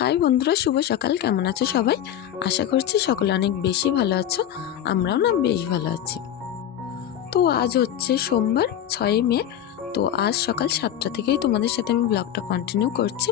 High বন্ধুরা, শুভ সকাল। কেমন আছো সবাই? আশা করছি সকলে অনেক বেশি ভালো আছো, আমরাও না বেশ ভালো আছি। তো আজ হচ্ছে সোমবার, ছয়ই মে। তো আজ সকাল সাতটা থেকেই তোমাদের সাথে আমি ব্লগটা কন্টিনিউ করছি।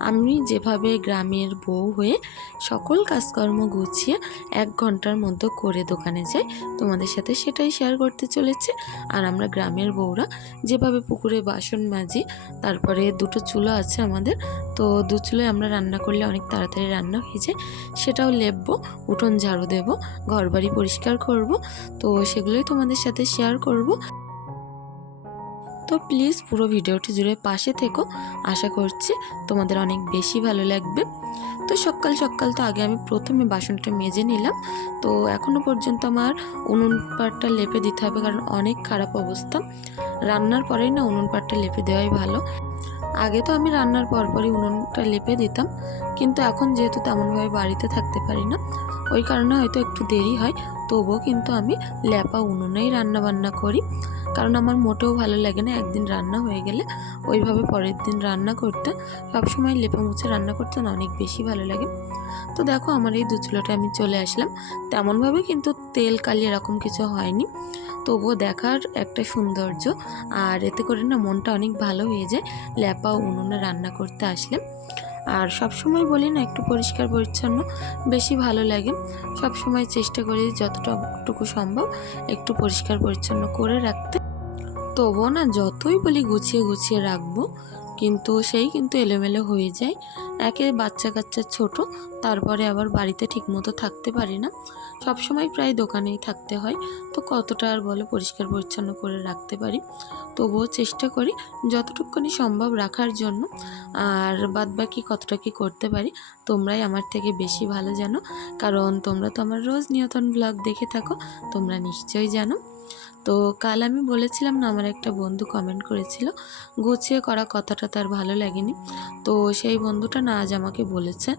আমি যেভাবে গ্রামের বউ হয়ে সকল কাজকর্ম গুছিয়ে এক ঘণ্টার মধ্যে করে দোকানে যাই, তোমাদের সাথে সেটাই শেয়ার করতে চলেছে। আর আমরা গ্রামের বউরা যেভাবে পুকুরে বাসন মাজি, তারপরে দুটো চুলো আছে আমাদের, তো দু চুলোয় আমরা রান্না করলে অনেক তাড়াতাড়ি রান্না হয়ে যায়। সেটাও লেপবো, উঠোন ঝাড়ু দেবো, ঘরবাড়ি পরিষ্কার করব, তো সেগুলোই তোমাদের সাথে শেয়ার করব। তো প্লিজ পুরো ভিডিওটি জুড়ে পাশে থেকো। আশা করছি তোমাদের অনেক বেশি ভালো লাগবে। তো সকাল সকাল তো আগে আমি প্রথমে বাসনটা মেজে নিলাম। তো এখনও পর্যন্ত আমার উনুন পাটটা লেপে দিতে হবে কারণ অনেক খারাপ অবস্থা। রান্নার পরেই না উনুন পাটটা লেপে দেওয়াই ভালো। আগে তো আমি রান্নার পরপরই উনুনটা লেপে দিতাম। কিন্তু এখন যেহেতু তেমনভাবে বাড়িতে থাকতে পারি না ওই কারণে হয়তো একটু দেরি হয়। তবুও কিন্তু আমি ল্যাপা উনুনেই রান্না বান্না করি। কারণ আমার মোটেও ভালো লাগে না একদিন রান্না হয়ে গেলে ওইভাবে পরের দিন রান্না করতে। সবসময় লেপে মুছে রান্না করতে না অনেক বেশি ভালো লাগে। তো দেখো আমার এই দুচুলোটা আমি চলে আসলাম। তেমনভাবে কিন্তু তেল, কালি এরকম কিছু হয়নি। তবুও দেখার একটা সৌন্দর্য। আর এতে করে না মনটা অনেক ভালো হয়ে যায় ল্যাপা উনুনে রান্না করতে আসলে। আর সব সময় বলি না, একটু পরিষ্কার, পরিচ্ছন্ন, বেশি ভালো লাগে। সব সময় চেষ্টা করি যতটুকু সম্ভব একটু পরিষ্কার, পরিচ্ছন্ন করে রাখতে। তবুও না যতই বলি গুছিয়ে গুছিয়ে রাখব কিন্তু সেই কিন্তু এলোমেলো হয়ে যায়। একে বাচ্চা কাচ্চা ছোট, তারপরে আবার বাড়িতে ঠিকমতো থাকতে পারি না। সব সময় প্রায় দোকানেই থাকতে হয়। তো কতটা আর বলো পরিষ্কার পরিচ্ছন্ন করে রাখতে পারি? তবুও চেষ্টা করি যতটুকুনি সম্ভব রাখার জন্য। আর বাদ বাকি কতটা কি করতে পারি, তোমরাই আমার থেকে বেশি ভালো জানো। কারণ তোমরা তো আমার রোজ নিয়তন ব্লগ দেখে থাকো, তোমরা নিশ্চয়ই জানো। তো কাল আমি বলেছিলাম না, আমার একটা বন্ধু কমেন্ট করেছিল, গুছিয়ে করা কথাটা তার ভালো লাগেনি। তো সেই বন্ধুটা না আজ আমাকে বলেছে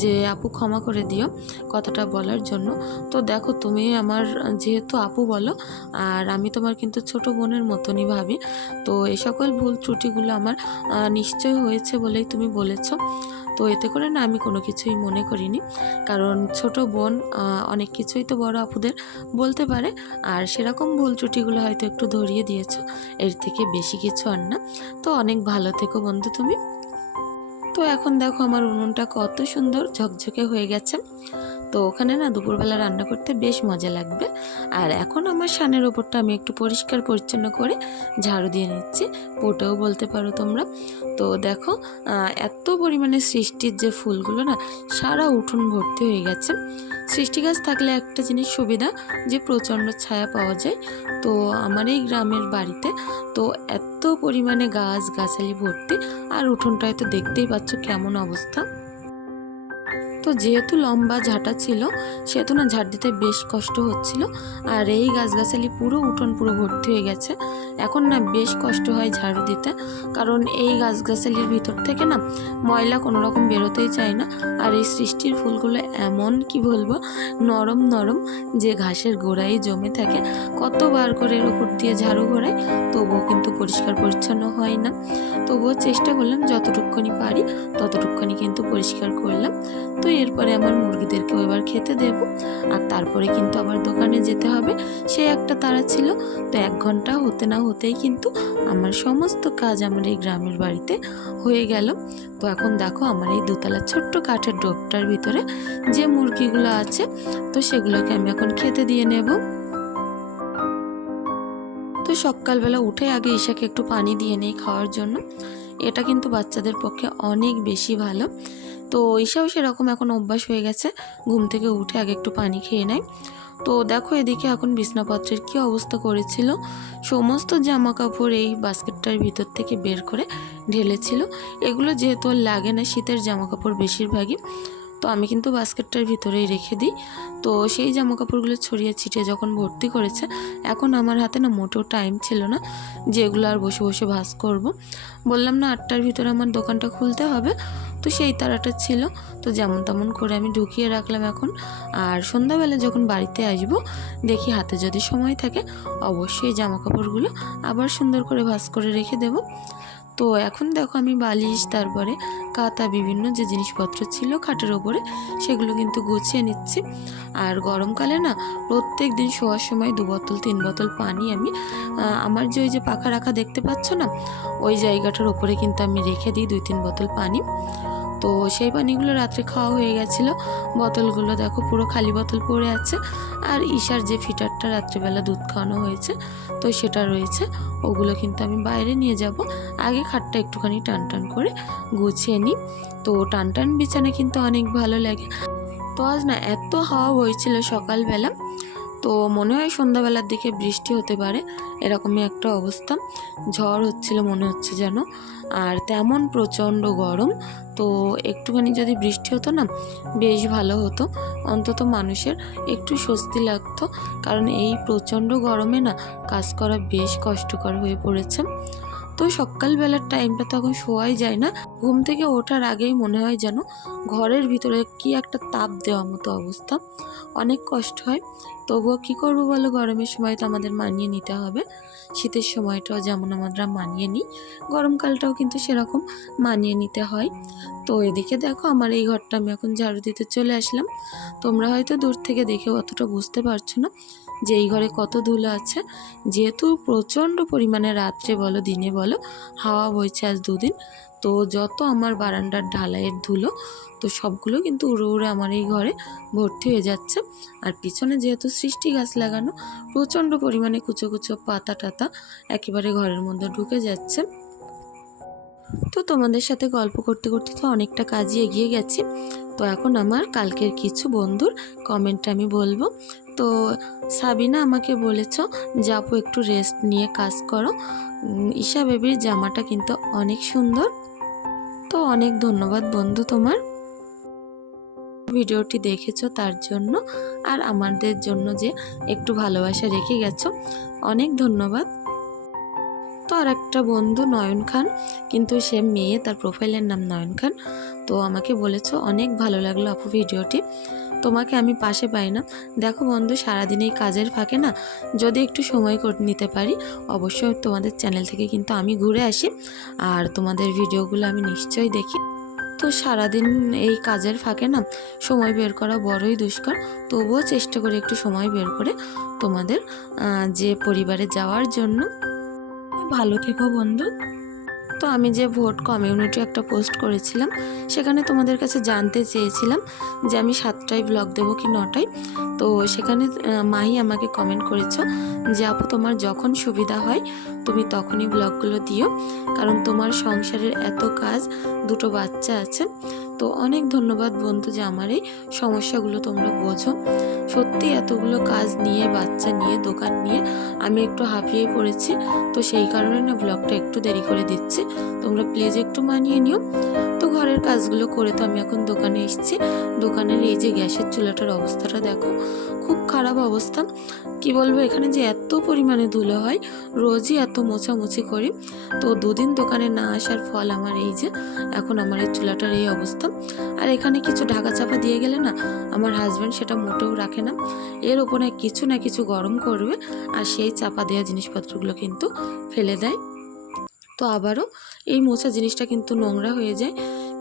যে, আপু ক্ষমা করে দিও কথাটা বলার জন্য। তো দেখো তুমি আমার, যেহেতু আপু বলো, আর আমি তোমার কিন্তু ছোট বোনের মতনই ভাবি, তো এ সকল ভুল ত্রুটিগুলো আমার নিশ্চয় হয়েছে বলেই তুমি বলেছ। তো এতে করে না আমি কোনো কিছুই মনে করিনি। কারণ ছোট বোন অনেক কিছুই তো বড় আপুদের বলতে পারে। আর সেরকম ভুল ত্রুটিগুলো হয়তো একটু ধরিয়ে দিয়েছ। এর থেকে বেশি কিছু আর না। তো অনেক ভালো থেকো বন্ধু তুমি। তো এখন দেখো আমার উনুনটা কত সুন্দর ঝকঝকে হয়ে গেছে। তো ওখানে না দুপুরবেলা রান্না করতে বেশ মজা লাগবে। আর এখন আমার সানের ওপরটা আমি একটু পরিষ্কার পরিচ্ছন্ন করে ঝাড়ু দিয়ে নিচ্ছি। পোটাও বলতে পারো তোমরা। তো দেখো এত পরিমাণে সৃষ্টির যে ফুলগুলো না, সারা উঠোন ভর্তি হয়ে গেছে। সৃষ্টি গাছ থাকলে একটা জিনিস সুবিধা, যে প্রচণ্ড ছায়া পাওয়া যায়। তো আমার এই গ্রামের বাড়িতে তো এত পরিমাণে গাছ, গাছালি ভর্তি, আর উঠোনটায় তো দেখতেই পাচ্ছ কেমন অবস্থা। তো যেহেতু লম্বা ঝাঁটা ছিল, সেহেতু না ঝাড় দিতে বেশ কষ্ট হচ্ছিল। আর এই গাছগাছালি পুরো উঠোন পুরো ভর্তি হয়ে গেছে। এখন না বেশ কষ্ট হয় ঝাড়ু দিতে। কারণ এই গাছগাছালির ভিতর থেকে না ময়লা কোনো রকম বেরোতেই চায় না। আর এই সৃষ্টির ফুলগুলো এমন কি বলব, নরম নরম যে ঘাসের গোড়ায় জমে থাকে, কতবার করে এর উপর দিয়ে ঝাড়ু ঘোরাই তবুও কিন্তু পরিষ্কার পরিচ্ছন্ন হয় না। তবুও চেষ্টা করলাম যতটুকুনি পারি, ততটুকুনি কিন্তু পরিষ্কার করলাম। তো এরপরে আমার মুরগিদেরকেও এবার খেতে দেব। আর তারপরে কিন্তু আবার দোকানে যেতে হবে। সে একটা তারা ছিল। তো এক ঘণ্টা হতে না হতেই কিন্তু আমার সমস্ত কাজ আমার এই গ্রামের বাড়িতে হয়ে গেল। তো এখন দেখো আমার এই দোতলা ছোট্ট কাঠের ডোবটার ভিতরে যে মুরগিগুলো আছে, তো সেগুলোকে আমি এখন খেতে দিয়ে নেব। তো সকালবেলা উঠে আগে ঈশাকে একটু পানি দিয়ে নেই খাওয়ার জন্য। এটা কিন্তু বাচ্চাদের পক্ষে অনেক বেশি ভালো। তো ঈশাও সেরকম এখন অভ্যাস হয়ে গেছে, ঘুম থেকে উঠে আগে একটু পানি খেয়ে নেয়। তো দেখো এদিকে এখন বিছনাপত্রের কী অবস্থা করেছিল। সমস্ত জামা কাপড় এই বাস্কেটটার ভিতর থেকে বের করে ঢেলেছিল। এগুলো যেহেতু লাগে না শীতের জামা কাপড় বেশিরভাগই। তো আমি কিন্তু বাস্কেটটার ভিতরেই রেখে দিই। তো সেই জামা কাপড়গুলো ছড়িয়ে ছিটিয়ে যখন ভর্তি করেছে, এখন আমার হাতে না মোটেও টাইম ছিল না যে এগুলো আর বসে বসে ভাস করব। বললাম, না, আটটার ভিতরে আমার দোকানটা খুলতে হবে। তো সেই তারাটা ছিল। তো যেমন তেমন করে আমি ঢুকিয়ে রাখলাম এখন। আর সন্ধ্যাবেলা যখন বাড়িতে আসব, দেখি হাতে যদি সময় থাকে, অবশ্যই জামা কাপড়গুলো আবার সুন্দর করে ভাস করে রেখে দেব। তো এখন দেখো আমি বালিশ, তারপরে কাতা বিভিন্ন যে জিনিসপত্র ছিল খাটের ওপরে, সেগুলো কিন্তু গুছিয়ে নিচ্ছি। আর গরমকালে না, প্রত্যেক দিন শোয়ার সময় দু বোতল, তিন বোতল পানি আমি আমার যে ওই যে পাখা রাখা দেখতে পাচ্ছ না, ওই জায়গাটার ওপরে কিন্তু আমি রেখে দিই দুই, তিন বোতল পানি। তো সেই পানিগুলো রাত্রে খাওয়া হয়ে গেছিল। বোতলগুলো দেখো পুরো খালি বোতল পড়ে আছে। আর ঈশার যে ফিটারটা রাত্রেবেলা দুধ খাওয়ানো হয়েছে, তো সেটা রয়েছে। ওগুলো কিন্তু আমি বাইরে নিয়ে যাব। আগে খাটটা একটুখানি টান টান করে গুছিয়ে নিই। তো টান টান বিছানা কিন্তু অনেক ভালো লাগে। তো আজ না এত হাওয়া বইছিল সকালবেলা। তো মনে হয় সন্ধ্যাবেলার দিকে বৃষ্টি হতে পারে, এরকমই একটা অবস্থা। ঝড় হচ্ছিল মনে হচ্ছে যেন, আর তেমন প্রচণ্ড গরম। তো একটুখানি যদি বৃষ্টি হতো না, বেশ ভালো হতো। অন্তত মানুষের একটু স্বস্তি লাগতো, কারণ এই প্রচণ্ড গরমে না কাজ করা বেশ কষ্টকর হয়ে পড়েছে। তো সকালবেলার টাইমটা তখন শোয়াই যায় না। ঘুম থেকে ওঠার আগেই মনে হয় যেন ঘরের ভিতরে কি একটা তাপ দেওয়া মতো অবস্থা। অনেক কষ্ট হয়। তবুও কী করব বলো? গরমের সময় তো আমাদের মানিয়ে নিতে হবে। শীতের সময়টাও যেমন আমরা মানিয়ে নিই, গরমকালটাও কিন্তু সেরকম মানিয়ে নিতে হয়। তো এদিকে দেখো আমার এই ঘরটা আমি এখন ঝাড়ু দিতে চলে আসলাম। তোমরা হয়তো দূর থেকে দেখে অতটা বুঝতে পারছ না। যে এই ঘরে কত ধুলো আছে, যেহেতু প্রচণ্ড পরিমাণে রাত্রে বলো, দিনে বলো, হাওয়া বইছে আজ দুদিন, তো যত আমার বারান্দার ঢালাইয়ের ধুলো, তো সবগুলো কিন্তু উড়ে উড়ে আমার এই ঘরে ভর্তি হয়ে যাচ্ছে। আর পিছনে যেহেতু সৃষ্টি গাছ লাগানো, প্রচণ্ড পরিমাণে কুচো কুচো পাতা টাতা একেবারে ঘরের মধ্যে ঢুকে যাচ্ছে। তো তোমাদের সাথে গল্প করতে করতে তো অনেকটা কাজই এগিয়ে গেছি। তো এখন আমার কালকের কিছু বন্ধুর কমেন্ট আমি বলব। তো সাবিনা আমাকে বলেছ যে, আপু, একটু রেস্ট নিয়ে কাজ করো। ঈশা বেবির জামাটা কিন্তু অনেক সুন্দর। তো অনেক ধন্যবাদ বন্ধু তোমার। ভিডিওটি দেখেছ তার জন্য, আর আমাদের জন্য যে একটু ভালোবাসা রেখে গেছো। অনেক ধন্যবাদ। তো আর একটা বন্ধু নয়ন খান, কিন্তু সে মেয়ে, তার প্রোফাইলের নাম নয়ন খান। তো আমাকে বলেছ, অনেক ভালো লাগল আপু ভিডিওটি। তোমাকে আমি পাশে পাই না। দেখো বন্ধু, সারাদিন এই কাজের ফাঁকে না, যদি একটু সময় করে, নিতে পারি, অবশ্যই তোমাদের চ্যানেল থেকে কিন্তু আমি ঘুরে আসি। আর তোমাদের ভিডিওগুলো আমি নিশ্চয়ই দেখি। তো সারাদিন এই কাজের ফাঁকে না, সময় বের করা বড়ই দুষ্কর। তবুও চেষ্টা করি একটু সময় বের করে তোমাদের যে পরিবারে যাওয়ার জন্য ভালো থেকো বন্ধু। তো আমি যে ভোট কমিউনিটি একটা পোস্ট করেছিলাম, সেখানে তোমাদের কাছে জানতে চেয়েছিলাম যে আমি সাতটায় ব্লগ দেবো কি নটায়। তো সেখানে মাহি আমাকে কমেন্ট করেছ যে, আপু, তোমার যখন সুবিধা হয়, তুমি তখনই ব্লগগুলো দিও। কারণ তোমার সংসারের এত কাজ, দুটো বাচ্চা আছে তো অনেক ধন্যবাদ বন্ধু যে আমার এই সমস্যাগুলো তোমরা বোঝো। সত্যি এতগুলো কাজ নিয়ে, বাচ্চা নিয়ে, দোকান নিয়ে আমি একটু হাঁপিয়ে পড়েছি। তো সেই কারণে না ব্লগটা একটু দেরি করে দিচ্ছি। তোমরা প্লিজ একটু মানিয়ে নিও। ঘরের কাজগুলো করে তো আমি এখন দোকানে এসেছি। দোকানের এই যে গ্যাসের চুলাটার অবস্থাটা দেখো, খুব খারাপ অবস্থা। কি বলব, এখানে যে এত পরিমাণে ধুলো হয়, রোজই এত মোছামুছি করি। তো দুদিন দোকানে না আসার ফল আমার এই যে, এখন আমার এই চুলাটার এই অবস্থা। আর এখানে কিছু ঢাকা চাপা দিয়ে গেলে না, আমার হাজব্যান্ড সেটা মোটেও রাখে না। এর ওপরে কিছু না কিছু গরম করবে, আর সেই চাপা দেওয়া জিনিসপত্রগুলো কিন্তু ফেলে দেয়। তো আবারও এই মোছা জিনিসটা কিন্তু নোংরা হয়ে যায়।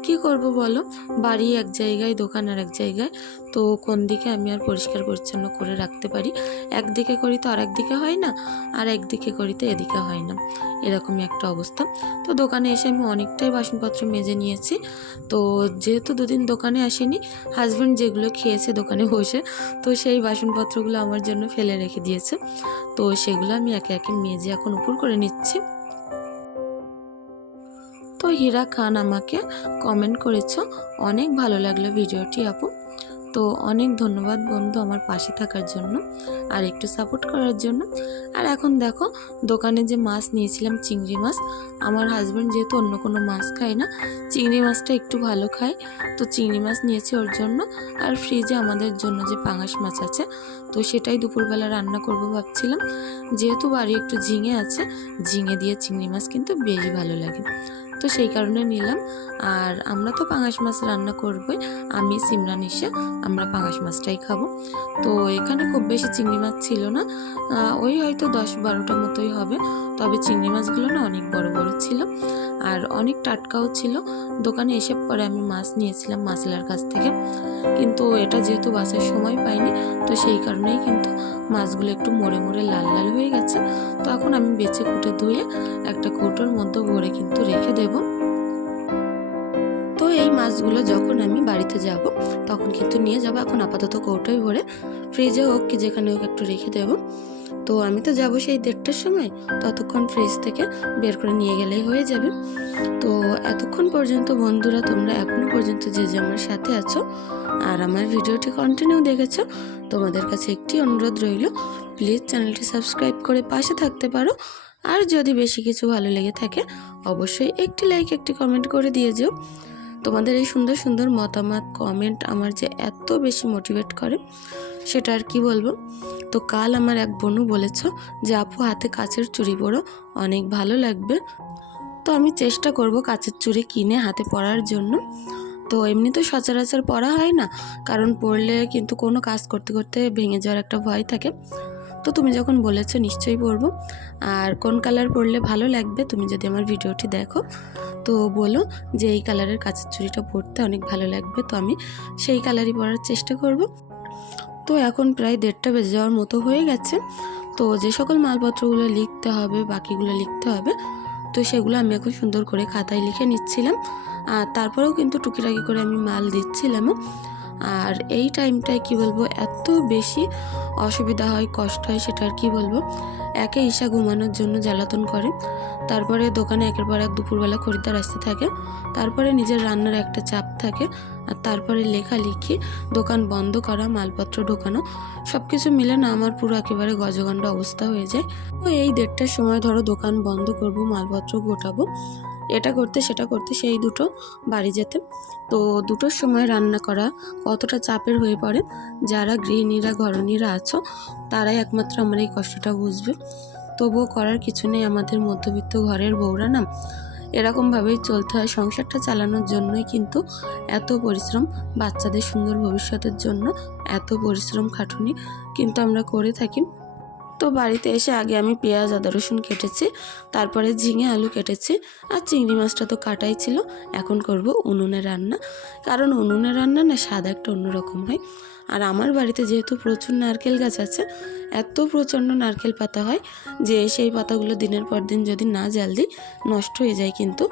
কি করব বলো? বাড়ি এক জায়গায়, দোকান আর এক জায়গায়। তো কোন দিকে আমি আর পরিষ্কার পরিচ্ছন্ন করে রাখতে পারি? একদিকে করি তো আর একদিকে হয় না, আর একদিকে করি তো এদিকে হয় না। এরকমই একটা অবস্থা। তো দোকানে এসে আমি অনেকটাই বাসনপত্র মেজে নিয়েছি। তো যেহেতু দুদিন দোকানে আসেনি হাজব্যান্ড যেগুলো খেয়েছে দোকানে বসে, তো সেই বাসনপত্রগুলো আমার জন্য ফেলে রেখে দিয়েছে। তো সেগুলো আমি একে একে মেজে এখন উপর করে নিচ্ছি। তো হীরা খান আমাকে কমেন্ট করেছ। অনেক ভালো লাগল ভিডিওটি আপু। তো অনেক ধন্যবাদ বন্ধু আমার পাশে থাকার জন্য আর একটু সাপোর্ট করার জন্য। আর এখন দেখো, দোকানে যে মাছ নিয়েছিলাম, চিংড়ি মাছ, আমার হাজব্যান্ড যেহেতু অন্য কোনো মাছ খায় না, চিংড়ি মাছটা একটু ভালো খায়। তো চিংড়ি মাছ নিয়েছি ওর জন্য। আর ফ্রিজে আমাদের জন্য যে পাঙাশ মাছ আছে, তো সেটাই দুপুরবেলা রান্না করব ভাবছিলাম। যেহেতু বাড়ি একটু ঝিঙে আছে, ঝিঙে দিয়ে চিংড়ি মাছ কিন্তু বেশ ভালো লাগে। তো সেই কারণে নিলাম। আর আমরা তো পাঙাশ মাছ রান্না করবই। আমি সিমরান এসে আমরা পাঙাশ মাছটাই খাব। তো এখানে খুব বেশি চিংড়ি মাছ ছিল না। ওই হয়তো দশ বারোটা মতোই হবে। তবে চিংড়ি মাছগুলো না অনেক বড় বড় ছিল। আর অনেক টাটকাও ছিল। দোকানে এসে পরে আমি মাছ নিয়েছিলাম মাছলার কাছ থেকে। কিন্তু এটা যেহেতু বাসার সময় পাইনি, তো সেই কারণেই কিন্তু মাছগুলো একটু মরে মরে লাল লাল হয়ে গেছে। তো এখন আমি বেছে কুটে ধুয়ে একটা কৌটোর মধ্যে ভরে কিন্তু রেখে দেব। মাছগুলো যখন আমি বাড়িতে যাব, তখন কিন্তু নিয়ে যাব। এখন আপাতত কৌটোয় ভরে ফ্রিজে হোক কি যেখানে হোক একটু রেখে দেব। তো আমি তো যাব সেই দেড়টার সময়, ততক্ষণ ফ্রিজ থেকে বের করে নিয়ে গেলেই হয়ে যাবে। তো এতক্ষণ পর্যন্ত বন্ধুরা, তোমরা এখনও পর্যন্ত যে যে আমার সাথে আছো আর আমার ভিডিওটি কন্টিনিউ দেখেছ, তোমাদের কাছে একটি অনুরোধ রইল প্লিজ চ্যানেলটি সাবস্ক্রাইব করে পাশে থাকতে পারো। আর যদি বেশি কিছু ভালো লেগে থাকে, অবশ্যই একটি লাইক একটি কমেন্ট করে দিয়ে যেও। তোমাদের এই সুন্দর সুন্দর মতামত কমেন্ট আমার যে এত বেশি মোটিভেট করে, সেটা আর কি বলব? তো কাল আমার এক বোনু বলেছ যে, আপু, হাতে কাচের চুড়ি পরো, অনেক ভালো লাগবে। তো আমি চেষ্টা করব কাচের চুড়ি কিনে হাতে পরার জন্য। তো এমনি তো সচরাচর পরা হয় না, কারণ পরলে কিন্তু কোনো কাজ করতে করতে ভেঙে যাওয়ার একটা ভয় থাকে। তো তুমি যখন বলেছ নিশ্চয়ই পরবো। আর কোন কালার পরলে ভালো লাগবে তুমি যদি আমার ভিডিওটি দেখো, তো বলো যে এই কালারের কাচের চুড়িটা পরতে অনেক ভালো লাগবে, তো আমি সেই কালারই পরার চেষ্টা করব। তো এখন প্রায় দেড়টা বেজে যাওয়ার মতো হয়ে গেছে, তো যে সকল মালপত্রগুলো লিখতে হবে, বাকিগুলো লিখতে হবে, তো সেগুলো আমি এখন সুন্দর করে খাতায় লিখে নিচ্ছিলাম। আর তারপরেও কিন্তু টুকিটাকি করে আমি মাল দিচ্ছিলাম আর এই টাইমটায় কি বলব, এত বেশি অসুবিধা হয়, কষ্ট হয়, সেটা আর কি বলব? একে ঈশা ঘুমানোর জন্য জ্বালাতন করে। তারপরে দোকানে একের পর এক দুপুরবেলা খরিদ্দার আসতে থাকে। তারপরে নিজের রান্নার একটা চাপ থাকে। আর তারপরে লেখালেখি দোকান বন্ধ করা, মালপত্র ঢোকানো সব কিছু মিলে না আমার পুরো একেবারে গজগণ্ড অবস্থা হয়ে যায়। তো এই দেড়টার সময় ধরো দোকান বন্ধ করব, মালপত্র গোটাবো। এটা করতে, সেটা করতে সেই দুটো বাড়ি যেতে। তো দুটোর সময় রান্না করা কতটা চাপের হয়ে পড়ে, যারা গৃহিণীরা, ঘরণীরা আছো, তারাই একমাত্র আমার এই কষ্টটা বুঝবে। তবুও করার কিছু নেই, আমাদের মধ্যবিত্ত ঘরের বউরা না, এরকমভাবেই চলতে হয়। সংসারটা চালানোর জন্যই কিন্তু এত পরিশ্রম, বাচ্চাদের সুন্দর ভবিষ্যতের জন্য এত পরিশ্রম খাটুনি কিন্তু আমরা করে থাকি। তো বাড়িতে এসে আগে আমি পেঁয়াজ, আদা, রসুন কেটেছি, তারপরে ঝিঙে, আলু কেটেছি আর চিংড়ি মাছটা তো কাটাই ছিল। এখন করব উনুনে রান্না। কারণ উনুনে রান্না না, স্বাদ একটা অন্যরকম হয়। আর আমার বাড়িতে যেহেতু প্রচুর নারকেল গাছ আছে, এত প্রচণ্ড নারকেল পাতা হয় যে সেই পাতাগুলো দিনের পর দিন যদি না জাল দিই, নষ্ট হয়ে যায় কিন্তু।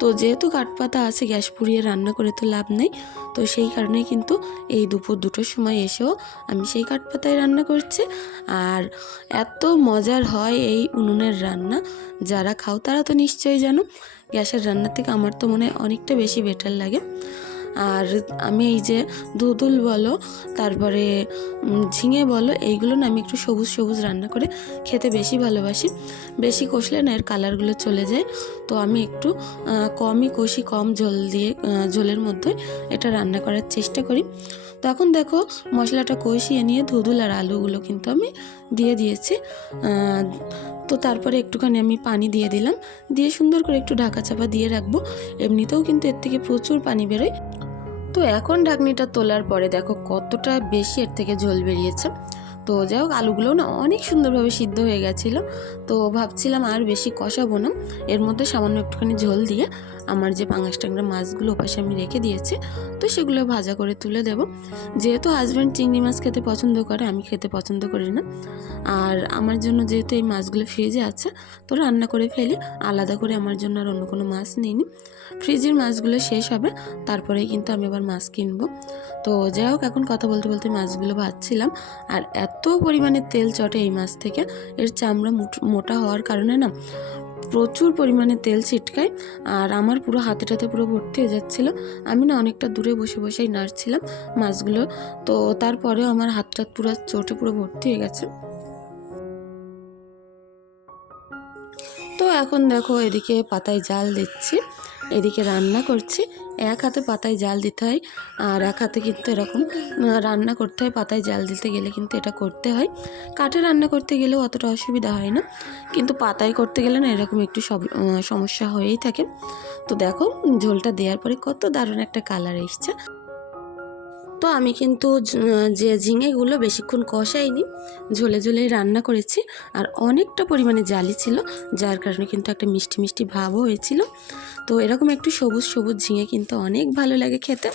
তো যেহেতু কাঠপাতা আছে, গ্যাস পুড়িয়ে রান্না করে তো লাভ নেই। তো সেই কারণেই কিন্তু এই দুপুর দুটোর সময় এসেও আমি সেই কাঠপাতায় রান্না করছি। আর এত মজার হয় এই উনুনের রান্না। যারা খাও তারা তো নিশ্চয়ই জানো, গ্যাসের রান্নার থেকে আমার তো মনে হয় অনেকটা বেশি বেটার লাগে। আর আমি এই যে দুদুল বলো, তারপরে ঝিঙে বলো, এইগুলো না আমি একটু সবুজ সবুজ রান্না করে খেতে বেশি ভালোবাসি। বেশি কষলে না এর কালারগুলো চলে যায়। তো আমি একটু কমই কষি, কম জল দিয়ে জলের মধ্যে এটা রান্না করার চেষ্টা করি। তখন দেখো, মশলাটা কষিয়ে নিয়ে ধুদুল আর আলুগুলো কিন্তু আমি দিয়ে দিয়েছি। তো তারপরে একটুখানি আমি পানি দিয়ে দিলাম। দিয়ে সুন্দর করে একটু ঢাকা চাপা দিয়ে রাখব। এমনিতেও কিন্তু এর থেকে প্রচুর পানি বেরোয়। তো এখন ঢাকনিটা তোলার পরে দেখো কতটা বেশি এর থেকে ঝোল বেরিয়েছে। তো যাই হোক, আলুগুলোও না অনেক সুন্দরভাবে সিদ্ধ হয়ে গেছিল। তো ভাবছিলাম আর বেশি কষাবো না। এর মধ্যে সামান্য একটুখানি ঝোল দিয়ে আমার যে পাঙাশ ট্যাংরা মাছগুলো ওপাশে আমি রেখে দিয়েছি, তো সেগুলো ভাজা করে তুলে দেব। যেহেতু হাজব্যান্ড চিংড়ি মাছ খেতে পছন্দ করে, আমি খেতে পছন্দ করি না। আর আমার জন্য যেহেতু এই মাছগুলো ফ্রিজে আছে, তো রান্না করে ফেলি, আলাদা করে আমার জন্য আর অন্য কোনো মাছ নিইনি। ফ্রিজের মাছগুলো শেষ হবে, তারপরেই কিন্তু আমি আবার মাছ কিনবো। তো যাই হোক, এখন কথা বলতে বলতে মাছগুলো ভাজছিলাম, আর এত পরিমাণে তেল চটে এই মাছ থেকে। এর চামড়া মোটা হওয়ার কারণে না প্রচুর পরিমাণে তেল ছিটকায় আর আমার পুরো হাতে টাতে পুরো ভর্তি হয়ে যাচ্ছিল। আমি না অনেকটা দূরে বসে বসেই নাড়ছিলাম মাছগুলো। তো তারপরেও আমার হাতটা পুরো চোটে পুরো ভর্তি হয়ে গেছে। তো এখন দেখো এদিকে পাতায় জাল দিচ্ছি। এদিকে রান্না করছি। এক হাতে পাতায় জাল দিতে হয় আর এক হাতে কিন্তু এরকম রান্না করতে হয়, পাতায় জাল দিতে গেলে কিন্তু এটা করতে হয়। কাঠে রান্না করতে গেলেও অতটা অসুবিধা হয় না, কিন্তু পাতায় করতে গেলে না এরকম একটু সব সমস্যা হয়েই থাকে। তো দেখো, ঝোলটা দেওয়ার পরে কত দারুণ একটা কালার এসছে। তো আমি কিন্তু যে ঝিঙেগুলো বেশিক্ষণ কষাইনি, ঝোলে ঝোলেই রান্না করেছি আর অনেকটা পরিমাণে জালি ছিল, যার কারণে কিন্তু একটা মিষ্টি মিষ্টি ভাবও হয়েছিল। তো এরকম একটু সবুজ সবুজ ঝিঙে কিন্তু অনেক ভালো লাগে খেতে।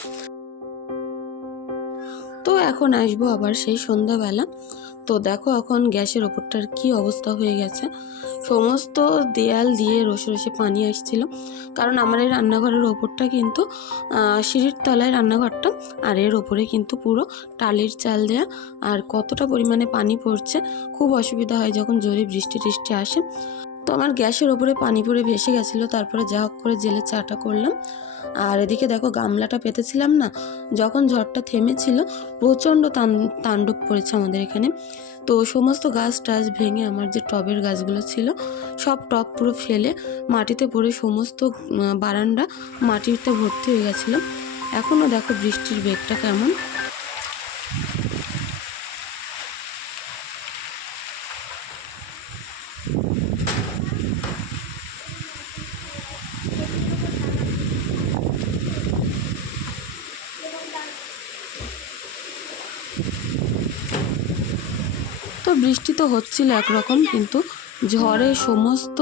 তো এখন আসব আবার সেই সন্ধ্যাবেলা। তো দেখো এখন গ্যাসের ওপরটার কি অবস্থা হয়ে গেছে। সমস্ত দেয়াল দিয়ে রসে রসে পানি আসছিল। কারণ আমার এই রান্নাঘরের ওপরটা কিন্তু সিঁড়ির তলায় রান্নাঘরটা। আর এর ওপরে কিন্তু পুরো টালির চাল দেয়া। আর কতটা পরিমাণে পানি পড়ছে, খুব অসুবিধা হয় যখন জোরে বৃষ্টি টিষ্টি আসে। তো আমার গ্যাসের ওপরে পানি পড়ে ভেসে গেছিল, তারপরে যা হোক করে জেলে চাটা করলাম। আর এদিকে দেখো গামলাটা পেতেছিলাম না, যখন ঝড়টা থেমেছিল প্রচণ্ড তাণ্ডব পড়েছে আমাদের এখানে। তো সমস্ত গাছ টাছ ভেঙে আমার যে টবের গাছগুলো ছিল, সব টব পুরো ফেলে মাটিতে পড়ে সমস্ত বারান্দা মাটিতে ভর্তি হয়ে গেছিল। এখনও দেখো বৃষ্টির বেগটা কেমন। বৃষ্টি তো হচ্ছিল একরকম, কিন্তু ঝড়ে সমস্ত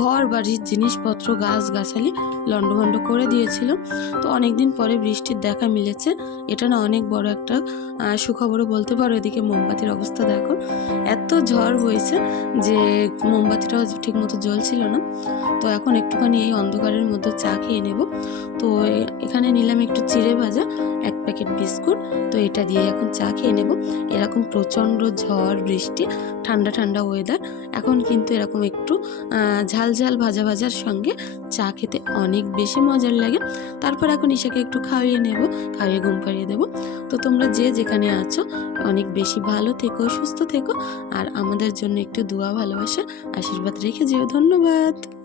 ঘর, বাড়ির জিনিসপত্র গাছ গাছালি লণ্ডভণ্ড করে দিয়েছিল। তো অনেক দিন পরে বৃষ্টির দেখা মিলেছে। এটা না অনেক বড় একটা সুখবরও বলতে পারো। এদিকে মোমবাতির অবস্থা দেখো। এত ঝড় বইছে যে মোমবাতিটাও ঠিকমতো জ্বলছিল না। তো এখন একটুখানি এই অন্ধকারের মধ্যে চা খেয়ে নেব। তো এখানে নিলাম একটু চিড়ে ভাজা এক প্যাকেট বিস্কুট তো এটা দিয়ে এখন চা খেয়ে নেব। এরকম প্রচণ্ড ঝড়, বৃষ্টি, ঠান্ডা ঠান্ডা ওয়েদার এখন কিন্তু এরকম একটু ঝাল ঝাল, ভাজা, ভাজার সঙ্গে চা খেতে অনেক বেশি মজার লাগে। তারপর এখন ঈশাকে একটু খাইয়ে নেব, খাইয়ে ঘুম পাড়িয়ে দেবো। তো তোমরা যে যেখানে আছো, অনেক বেশি ভালো থেকো, সুস্থ থেকো, আর আমাদের জন্য একটু দোয়া, ভালোবাসা, আশীর্বাদ রেখে যেও। ধন্যবাদ!